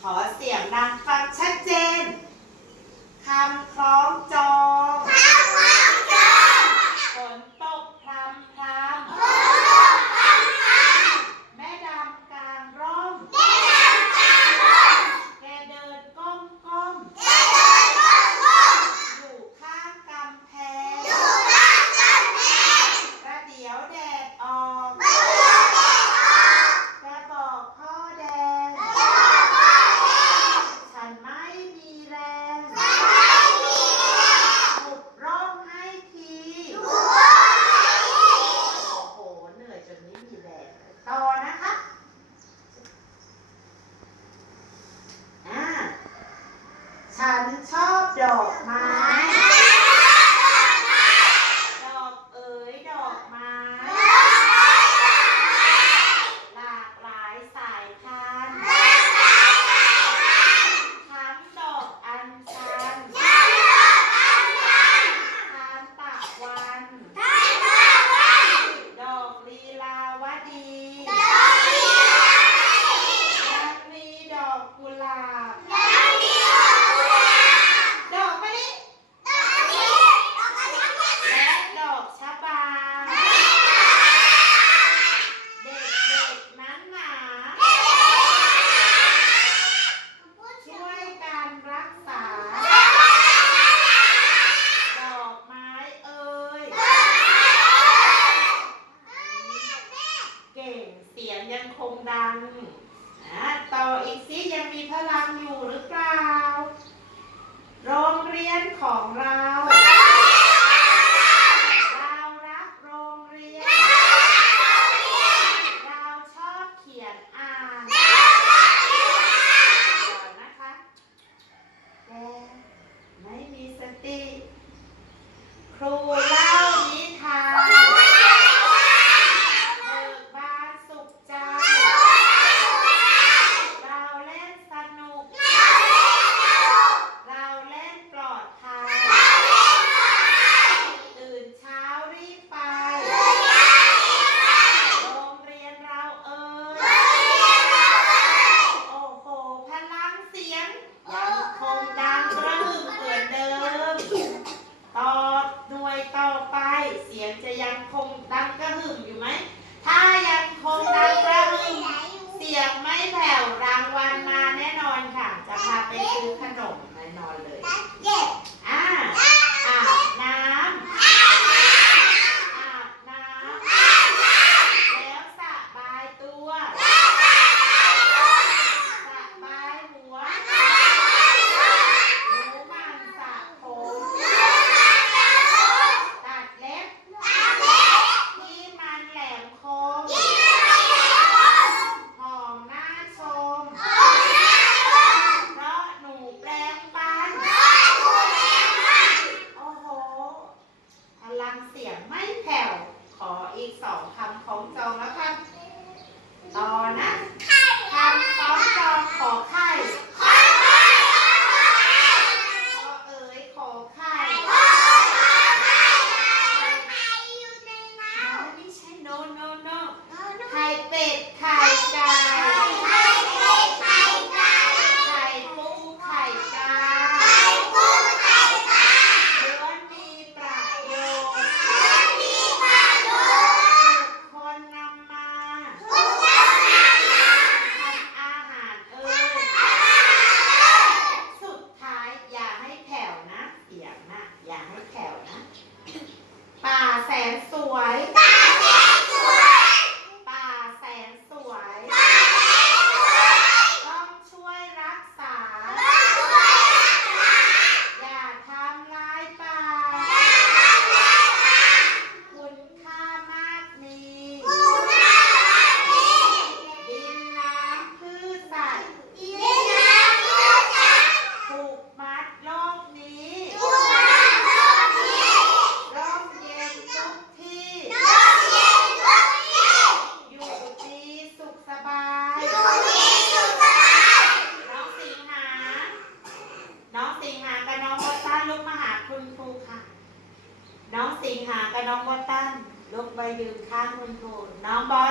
ขอเสียงดังฟังชัดเจนคำคล้องจองฝนตกพรำพรำแม่ดำกลางร่ม แกเดินก้มก้มอยู่ข้างกำแพงประเดี๋ยวแดดออกกระบอกพ่อแดง ฉันไม่มีแรงหุบร่มให้ทีโอ้โห เหนื่อยจนไม่มีแรงเลยต่อนะคะ อ่า ฉันชอบดอกไม้ ดอกเอ๋ยดอกไม้ หลากหลายสายพันธุ์ ทั้งดอกอัญชันทานตะวัน ดอกลีลาวดี และมีดอกกุหลาบ ดอกมะลิและดอกชะบา เด็กๆนั้นหนา ช่วยกันรักษา ดอกไม้เอ่ย เก่ง เสียงยังคงดังอะต่ออีกสิยังมีพลังอยู่หรือเปล่า โรงเรียนของเรารักโรงเรียน เราชอบเขียนอ่านก่อนนะคะแกไม่มีสติ ครูเล่านิทานเบิกบานสุขใจ เราเล่นสนุก เราเล่นปลอดภัย ตื่นเช้ารีบไป โรงเรียนเราเอ่ย โอ้โห พลังเสียงยังคงดังกระหึ่มเหมือนเดิม ต่อหน่วยต่อ ไปเสียงจะยังคงดังกระหึ่มอยู่ไหม ถ้ายังคงดังกระหึ่มเสียงไม่แผ่วรางวัลมาแน่นอนค่ะ จะพาไปซื้อขนมแน่นอนเลย อ่าอาบน้ำอาบน้ำแล้วสบายตัวสบายหัวหนูมันสระผมตัดเล็บที่มันแหลมคมหอมหน้าชม เพราะหนูแปลงฟัน โอ้โห พลังเสียงไม่แผ่ว ขออีกสอง คำของจองแล้วค่ะต่อนะคำของจองขอไข่ขอเอ๋ยขอไข่ไม่ใช่ no no no ไข่เป็ดไข่ไก่ ไข่ปูไข่กาล้วนมีประโยชน์ทุกคนนำมาทำอาหารเอ่ยสุดท้ายอย่าให้แผ่วนะ เสียงนะ อย่าให้แผ่วนะ ป่าแสนสวย ป่าแสนสวย ต้องช่วยรักษา อย่าทำลายป่า คุณค่ามากมี ดินน้ำพืชสัตว์ผูกมัดโลกนี้ร่มเย็นทุกที่ อยู่ดีสุขสบาย น้องสิงหา น้อง สิงหากับน้องบอตันลุกมาหาคุณครูค่ะ น้องสิงหากับน้องบอตันลุกไปยืนข้างคุณครู น้องบอส